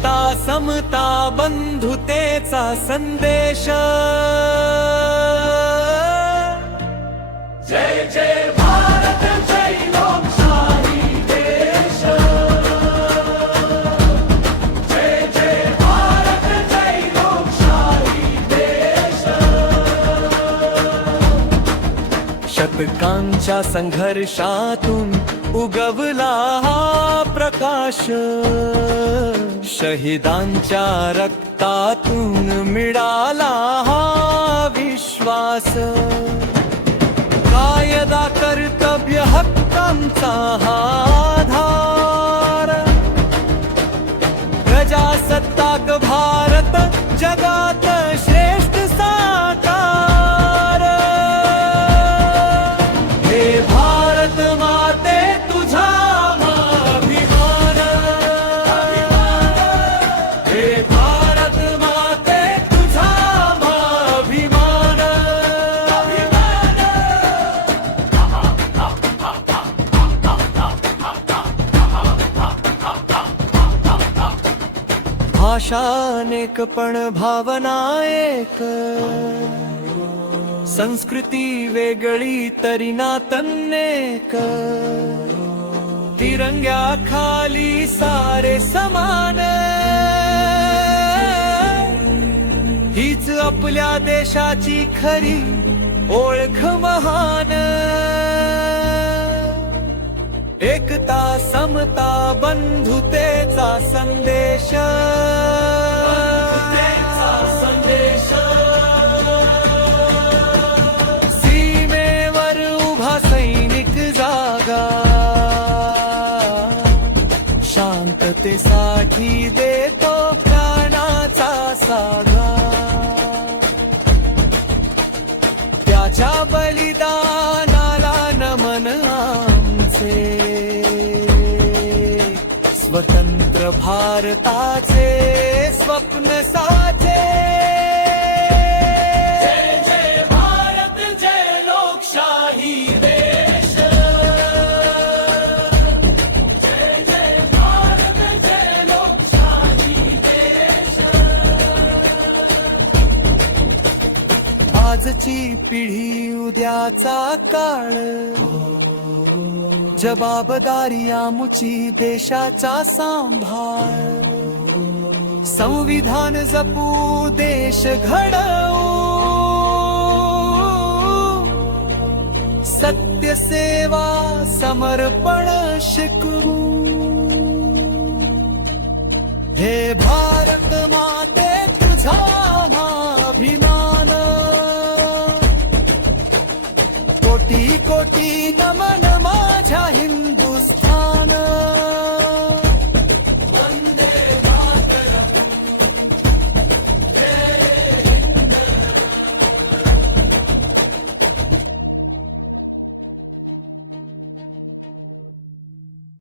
एकता समता बंधुतेचा संदेश। जय जय भारत जय लोकशाही देश। जय जय भारत जय लोकशाही देश। शतकांच्या संघर्षातून उगवला हा प्रकाश, शहीदांच्या रक्तातून मिळाला हा विश्वास। कायदा कर्तव्य हक्कांचा हा आधार, प्रजासत्ताक भारत जगात श्रेष्ठ साकार। हे भारत माते तुझा अभिमान, हे भारत माते तुझा अभिमान। भाषा अनेक पण भावना एक, संस्कृती वेगळी तरी नातं एक। तिरंग्या खाली सारे समान, हीच आपल्या देशाची खरी ओळख महान। एकता समता बंधुतेचा संदेश। सीमेवर उभा सैनिक जागा, शांततेसाठी देतो प्राणाचा सागा। त्याच्या बलिदानाला नमन आमचे, स्वतंत्र भारताचे स्वप्न साचे। जय जय भारत जय लोकशाही देश। जय जय भारत जय लोकशाही देश। आजची पिढी उद्याचा काळ, जबाबदारी आमुची देशाचा सांभाळ। संविधान जपू देश घडवू, सत्य सेवा समर्पण शिकू।